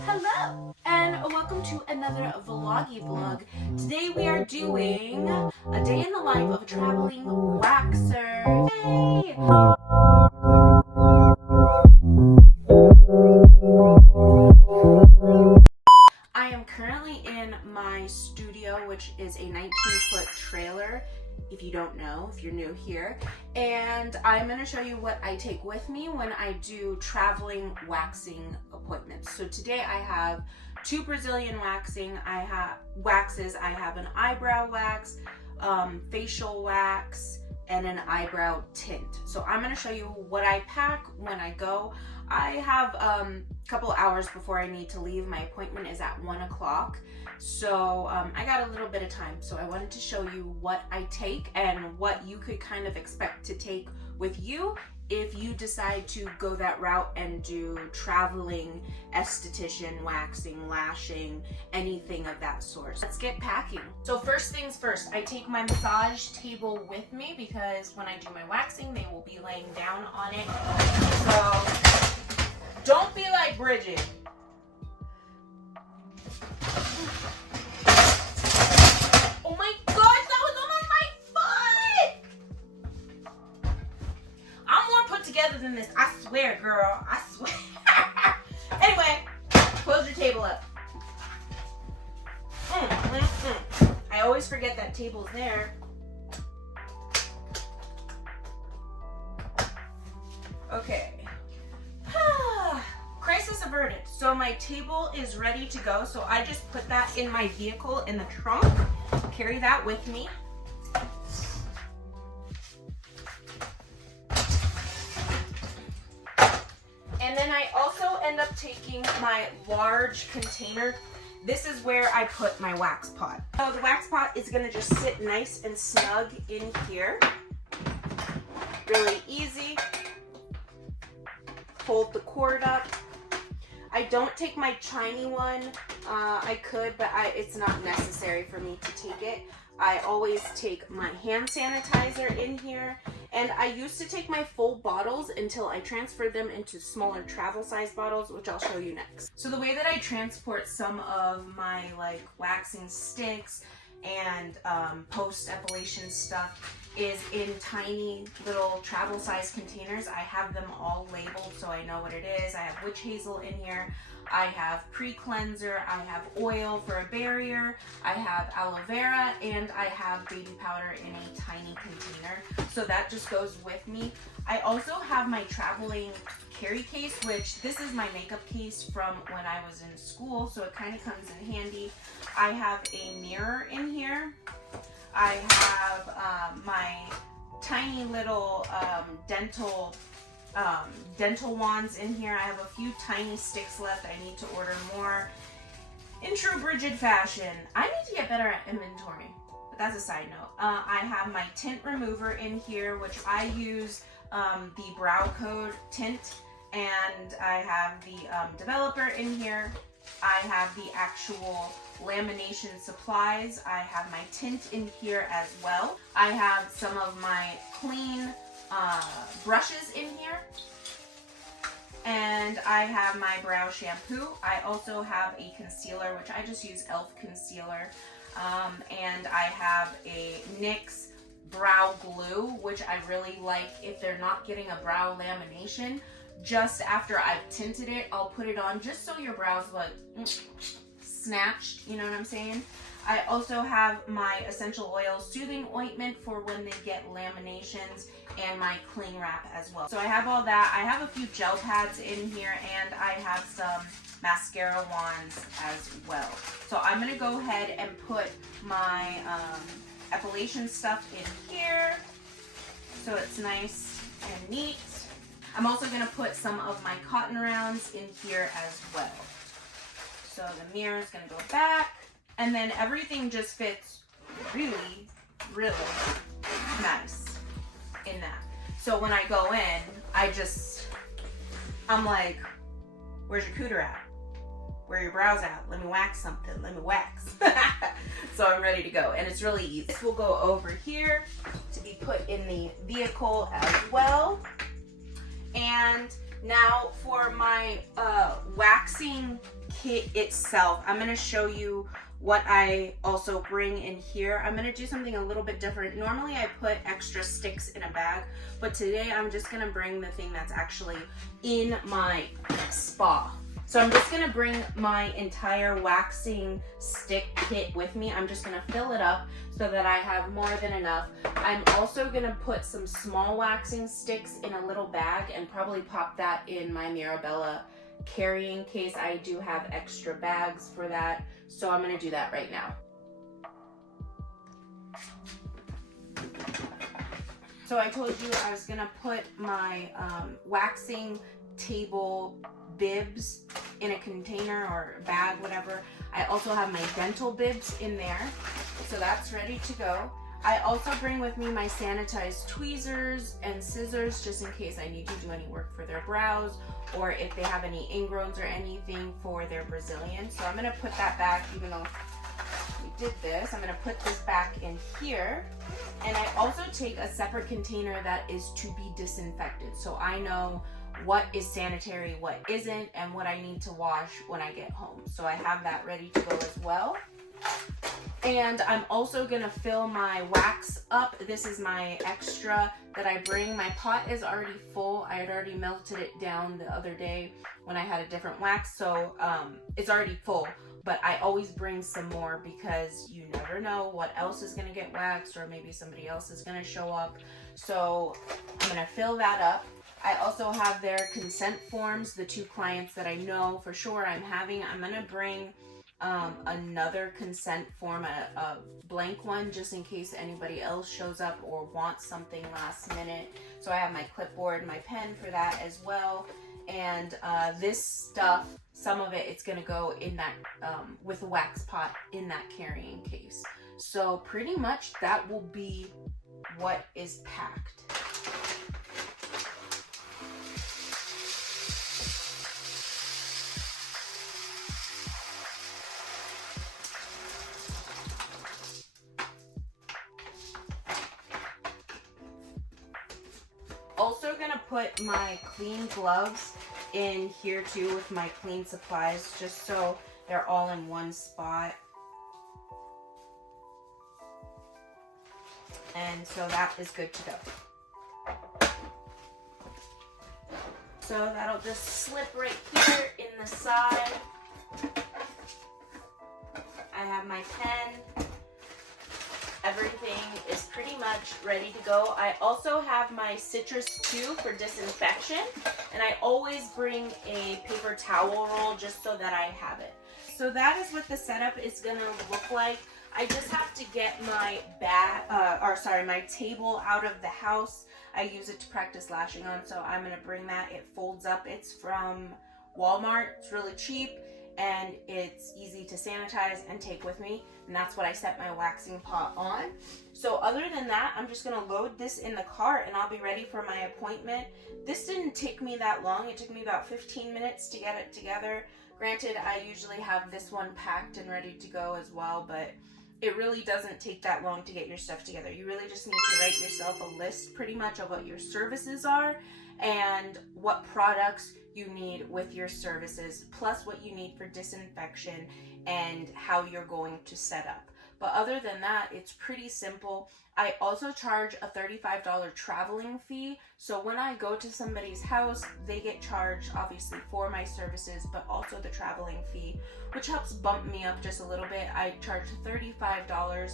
Hello and welcome to another vloggy vlog. Today we are doing a day in the life of a traveling waxer. Yay! I am currently in my studio, which is a 19-foot trailer. If you don't know, if you're new here, and I'm going to show you what I take with me when I do traveling waxing appointments. So today I have two Brazilian waxes. I have an eyebrow wax, facial wax, and an eyebrow tint. So I'm going to show you what I pack when I go. I have a couple hours before I need to leave. My appointment is at 1 o'clock. So I got a little bit of time. So I wanted to show you what I take and what you could kind of expect to take with you if you decide to go that route and do traveling, esthetician, waxing, lashing, anything of that sort. Let's get packing. So first things first, I take my massage table with me because when I do my waxing, they will be laying down on it. So don't be like Bridget. Oh my gosh, that was on my foot! I'm more put together than this, I swear, girl. I swear. Anyway, close your table up. I always forget that table's there. Okay. Crisis averted. So my table is ready to go. So I just put that in my vehicle in the trunk. Carry that with me. And then I also end up taking my large container. This is where I put my wax pot. So the wax pot is gonna just sit nice and snug in here. Really easy. Hold the cord up. I don't take my shiny one. I could, but it's not necessary for me to take it. I always take my hand sanitizer in here. And I used to take my full bottles until I transferred them into smaller travel size bottles, which I'll show you next. So the way that I transport some of my waxing sticks and post-epilation stuff is in tiny little travel size containers. I have them all labeled so I know what it is. I have witch hazel in here. I have pre-cleanser. I have oil for a barrier. I have aloe vera, and I have baby powder in a tiny container. So that just goes with me. I also have my traveling carry case, which this is my makeup case from when I was in school, so it kind of comes in handy. I have a mirror in here. I have my tiny little dental wands in here. I have a few tiny sticks left. I need to order more. In true Bridget fashion, I need to get better at inventory, but that's a side note. I have my tint remover in here, which I use the Brow Code tint, and I have the developer in here. I have the actual lamination supplies. I have my tint in here as well. I have some of my clean brushes in here. And I have my brow shampoo. I also have a concealer, which I just use e.l.f. concealer. And I have a NYX brow glue, which I really like if they're not getting a brow lamination. Just after I've tinted it, I'll put it on just so your brows look snatched, you know what I'm saying? I also have my essential oil soothing ointment for when they get laminations, and my cling wrap as well. So I have all that. I have a few gel pads in here, and I have some mascara wands as well. So I'm gonna go ahead and put my epilation stuff in here so it's nice and neat. I'm also gonna put some of my cotton rounds in here as well. So the mirror is gonna go back, and then everything just fits really, really nice in that. So when I go in, I'm like, where's your cooter at? Where are your brows at? Let me wax something, let me wax. So I'm ready to go, and it's really easy. This will go over here to be put in the vehicle as well. And Now for my waxing kit itself, I'm going to show you what I also bring in here. I'm going to do something a little bit different. Normally I put extra sticks in a bag, but today I'm just going to bring the thing that's actually in my spa. So I'm just going to bring my entire waxing stick kit with me. I'm just going to fill it up so that I have more than enough. I'm also going to put some small waxing sticks in a little bag and probably pop that in my Mirabella carrying case. I do have extra bags for that, so I'm going to do that right now. So I told you I was going to put my waxing table bibs in a container or a bag, whatever. I also have my dental bibs in there, so that's ready to go. I also bring with me my sanitized tweezers and scissors just in case I need to do any work for their brows or if they have any ingrowns or anything for their Brazilian. So I'm going to put that back, even though we did this, I'm going to put this back in here. And I also take a separate container that is to be disinfected, so I know what is sanitary, what isn't, and what I need to wash when I get home. So I have that ready to go as well. And I'm also gonna fill my wax up. This is my extra that I bring. My pot is already full. I had already melted it down the other day when I had a different wax, so it's already full. But I always bring some more because you never know what else is gonna get waxed, or maybe somebody else is gonna show up. So I'm gonna fill that up. I also have their consent forms, the 2 clients that I know for sure I'm having. I'm gonna bring another consent form, a blank one, just in case anybody else shows up or wants something last minute. So I have my clipboard, my pen for that as well. And this stuff, some of it, it's gonna go in that, with the wax pot in that carrying case. So pretty much that will be what is packed. Also gonna put my clean gloves in here too with my clean supplies, just so they're all in one spot. And so that is good to go. So that'll just slip right here in the side. I have my pen. Everything is pretty much ready to go. I also have my citrus too for disinfection, and I always bring a paper towel roll just so that I have it. So that is what the setup is gonna look like. I just have to get my my table out of the house. I use it to practice lashing on, so I'm gonna bring that. It folds up. It's from Walmart. It's really cheap and it's easy to sanitize and take with me, and that's what I set my waxing pot on. So other than that, I'm just gonna load this in the cart and I'll be ready for my appointment. This didn't take me that long. It took me about 15 minutes to get it together. Granted, I usually have this one packed and ready to go as well, but it really doesn't take that long to get your stuff together. You really just need to write yourself a list pretty much of what your services are and what products you need with your services, plus what you need for disinfection and how you're going to set up. But other than that, it's pretty simple. I also charge a $35 traveling fee. So when I go to somebody's house, they get charged obviously for my services, but also the traveling fee, which helps bump me up just a little bit. I charge $35.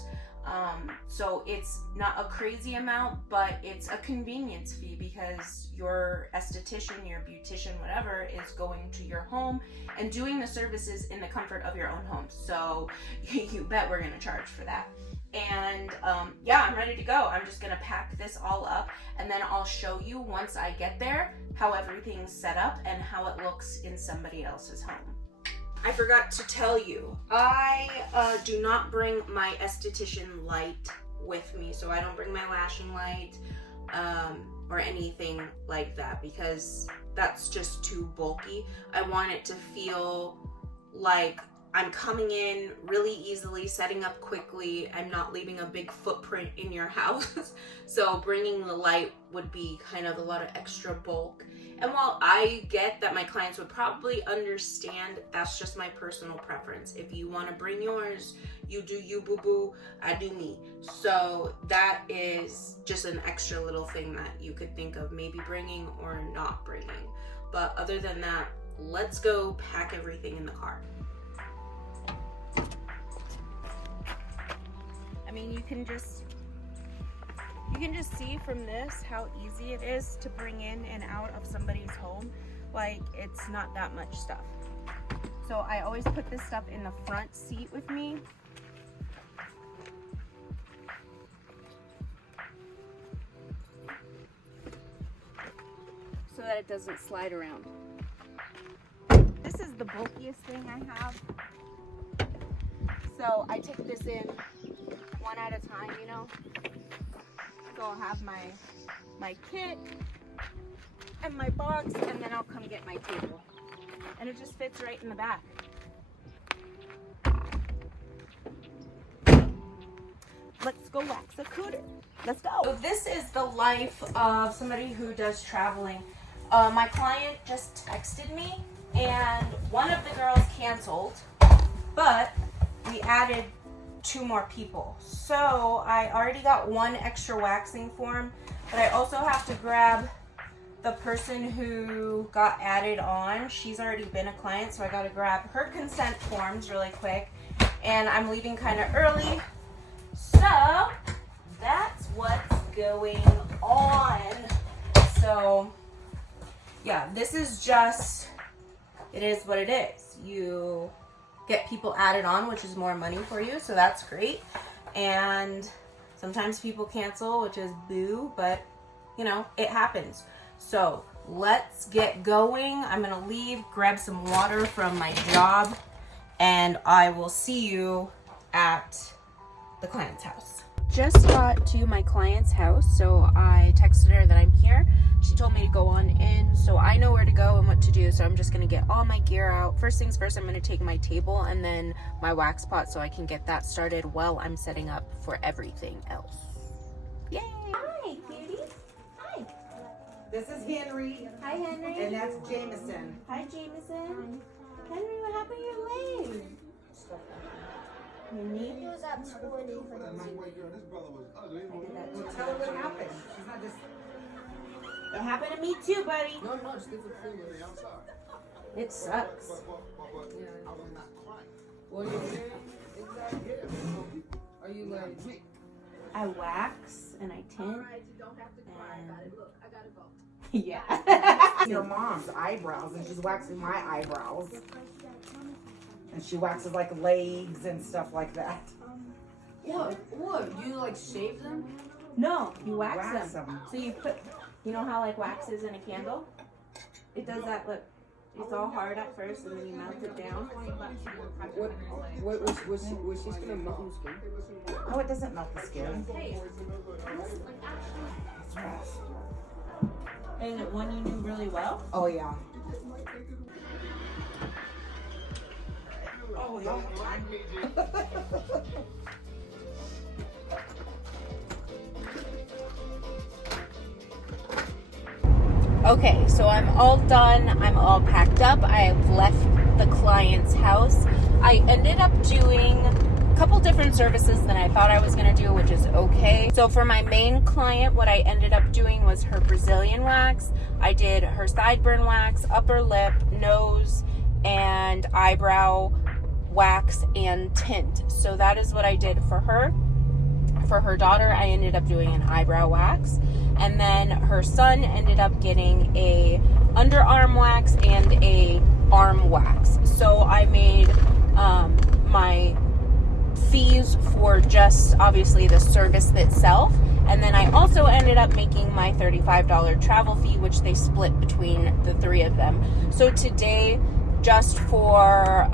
So it's not a crazy amount, but it's a convenience fee because your esthetician, your beautician, whatever, is going to your home and doing the services in the comfort of your own home. So you bet we're gonna charge for that. And yeah, I'm ready to go. I'm just gonna pack this all up and then I'll show you once I get there how everything's set up and how it looks in somebody else's home. I forgot to tell you, I do not bring my esthetician light with me, so I don't bring my lashing light or anything like that because that's just too bulky. I want it to feel like I'm coming in really easily, setting up quickly. I'm not leaving a big footprint in your house. So bringing the light would be kind of a lot of extra bulk. And while I get that my clients would probably understand, that's just my personal preference. If you want to bring yours, you do you, boo boo, I do me. So that is just an extra little thing that you could think of maybe bringing or not bringing. But other than that, let's go pack everything in the car. I mean, you can just see from this how easy it is to bring in and out of somebody's home. Like, it's not that much stuff. So I always put this stuff in the front seat with me. So that it doesn't slide around. This is the bulkiest thing I have. So I take this in one at a time, you know. So I'll have my kit and my box, and then I'll come get my table. And it just fits right in the back. Let's go wax a cooter. Let's go. So this is the life of somebody who does traveling. My client just texted me, and one of the girls canceled, but we added 2 more people. So I already got 1 extra waxing form, but I also have to grab the person who got added on. She's already been a client, so I got to grab her consent forms really quick, and I'm leaving kind of early. So that's what's going on. So yeah, this is just, it is what it is. You get people added on, which is more money for you, so that's great. And sometimes people cancel, which is boo, but you know, it happens. So let's get going. I'm gonna leave, grab some water from my job, and I will see you at the client's house. Just got to my client's house, so I texted her that I'm here. She told me to go on in, so I know where to go and what to do. So I'm just gonna get all my gear out. First things first, I'm gonna take my table and then my wax pot so I can get that started while I'm setting up for everything else. Yay! Hi, cutie. Hi. This is Henry. Hi, Henry. And that's Jameson. Hi, Jameson. Henry, what happened to your leg? Your knee? He was at school and he Well, tell her what happened. She's not just. It happened to me too, buddy. No, it's different thing on the outside. It sucks. What are you doing? Exactly. Are you like? I wax and I tint. Alright, you don't have to cry about it. Look, I gotta go. Yeah. Your mom's eyebrows, and she's waxing my eyebrows. And she waxes like legs and stuff like that. What? You like shave them? No, you wax, Wax them. them. So you put, you know how like wax is in a candle? It does that, look. It's all hard at first and then you melt it down. Was she gonna melt the skin? Oh, it doesn't melt the skin. Is it one you knew really well? Oh, yeah. Oh, yeah. Okay, so I'm all done. I'm all packed up. I have left the client's house. I ended up doing a couple different services than I thought I was going to do, which is okay. So for my main client, what I ended up doing was her Brazilian wax. I did her sideburn wax, upper lip, nose, and eyebrow wax and tint. So that is what I did for her. For her daughter, I ended up doing an eyebrow wax, and then her son ended up getting a underarm wax and a arm wax. So I made my fees for just obviously the service itself, and then I also ended up making my $35 travel fee, which they split between the 3 of them. So today, just for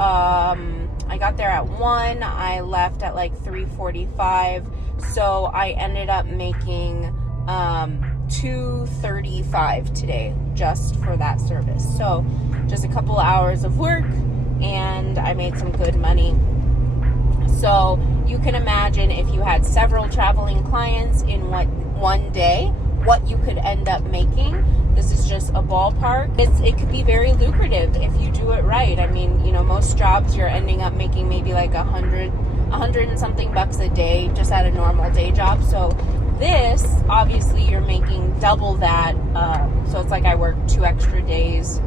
I got there at 1, I left at like 3:45, so I ended up making $235 today just for that service. So just a couple hours of work, and I made some good money. So you can imagine if you had several traveling clients in one day, what you could end up making. This is just a ballpark. It could be very lucrative if you do it right. I mean, you know, most jobs you're ending up making maybe like $100 and something bucks a day just at a normal day job. So this, obviously you're making double that. So it's like I work 2 extra days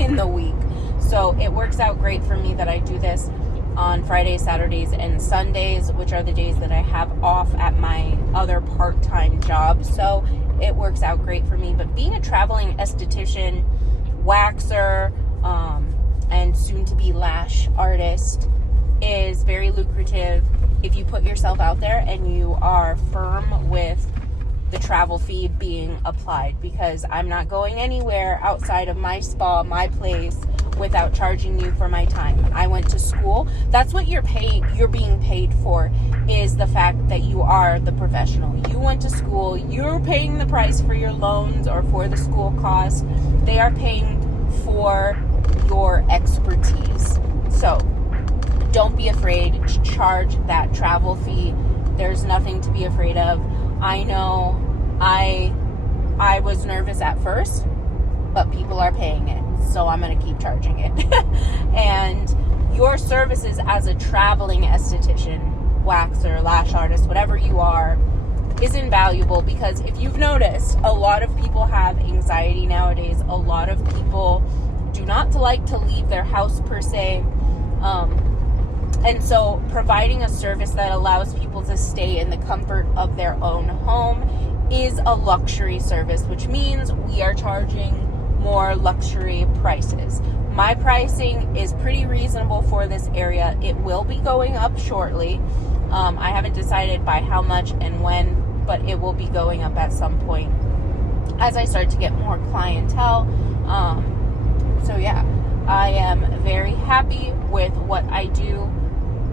in the week. So it works out great for me that I do this on Fridays, Saturdays, and Sundays, which are the days that I have off at my other part-time job. So it works out great for me. But being a traveling esthetician, waxer, and soon-to-be lash artist is very lucrative if you put yourself out there and you are firm with the travel fee being applied, because I'm not going anywhere outside of my spa, my place, without charging you for my time. I went to school. That's what you're being paid for, is the fact that you are the professional. You went to school, you're paying the price for your loans or for the school costs. They are paying for your expertise. So don't be afraid to charge that travel fee. There's nothing to be afraid of. I know I was nervous at first, but people are paying it, so I'm going to keep charging it. And your services as a traveling esthetician, waxer, lash artist, whatever you are, is invaluable, because if you've noticed, a lot of people have anxiety nowadays. A lot of people do not like to leave their house per se. And so providing a service that allows people to stay in the comfort of their own home is a luxury service, which means we are charging more luxury prices. My pricing is pretty reasonable for this area. It will be going up shortly. I haven't decided by how much and when, but it will be going up at some point as I start to get more clientele. So yeah, I am very happy with what I do.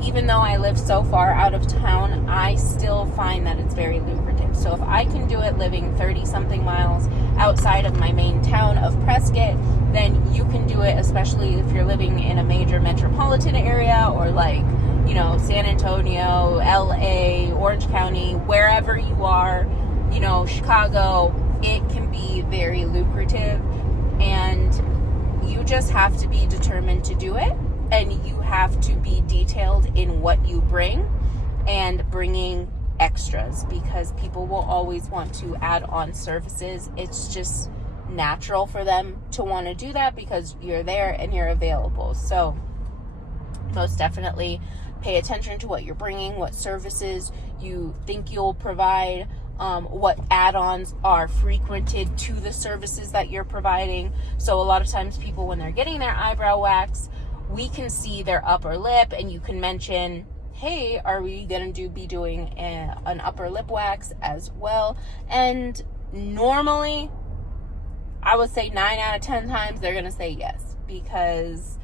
Even though I live so far out of town, I still find that it's very lucrative. So if I can do it living 30-something miles outside of my main town of Prescott, then you can do it, especially if you're living in a major metropolitan area, or like, you know, San Antonio, LA, Orange County, wherever you are, you know, Chicago. It can be very lucrative, and you just have to be determined to do it. And you have to be detailed in what you bring and bringing extras, because people will always want to add on services. It's just natural for them to want to do that because you're there and you're available. So most definitely pay attention to what you're bringing, what services you think you'll provide, what add-ons are frequented to the services that you're providing. So a lot of times people, when they're getting their eyebrow wax, we can see their upper lip, and you can mention, hey, are we going to be doing an upper lip wax as well? And normally, I would say 9 out of 10 times, they're going to say yes, because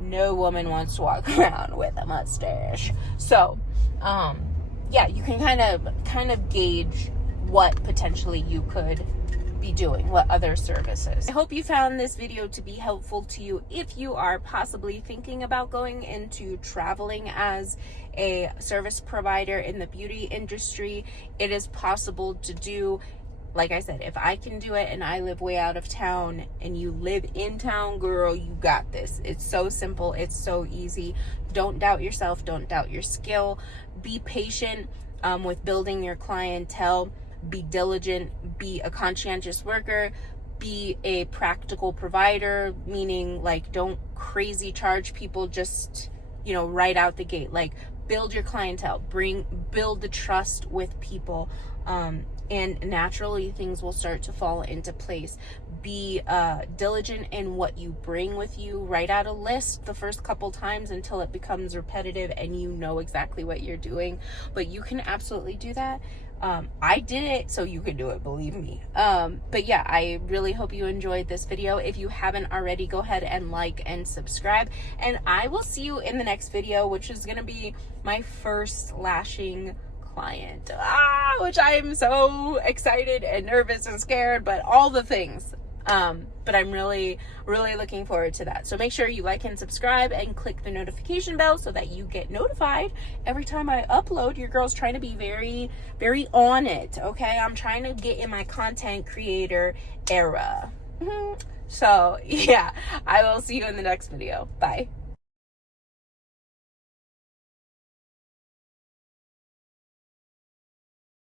no woman wants to walk around with a mustache. So, yeah, you can kind of gauge what potentially you could be doing, what other services. I hope you found this video to be helpful to you if you are possibly thinking about going into traveling as a service provider in the beauty industry. It is possible to do. Like I said, if I can do it and I live way out of town and you live in town, girl, you got this. It's so simple. It's so easy. Don't doubt yourself. Don't doubt your skill. Be patient with building your clientele. Be diligent. Be a conscientious worker. Be a practical provider, meaning like don't crazy charge people just, you know, right out the gate. Like build your clientele. Build the trust with people. And naturally things will start to fall into place. Be diligent in what you bring with you. Write out a list the first couple times until it becomes repetitive and you know exactly what you're doing. But you can absolutely do that. I did it, so you can do it, believe me. But yeah, I really hope you enjoyed this video. If you haven't already, go ahead and like and subscribe. And I will see you in the next video, which is going to be my first lashing client, which I am so excited and nervous and scared, but all the things. But I'm really looking forward to that. So make sure you like and subscribe and click the notification bell so that you get notified every time I upload. Your girl's trying to be very, very on it, okay? I'm trying to get in my content creator era. So yeah, I will see you in the next video. Bye.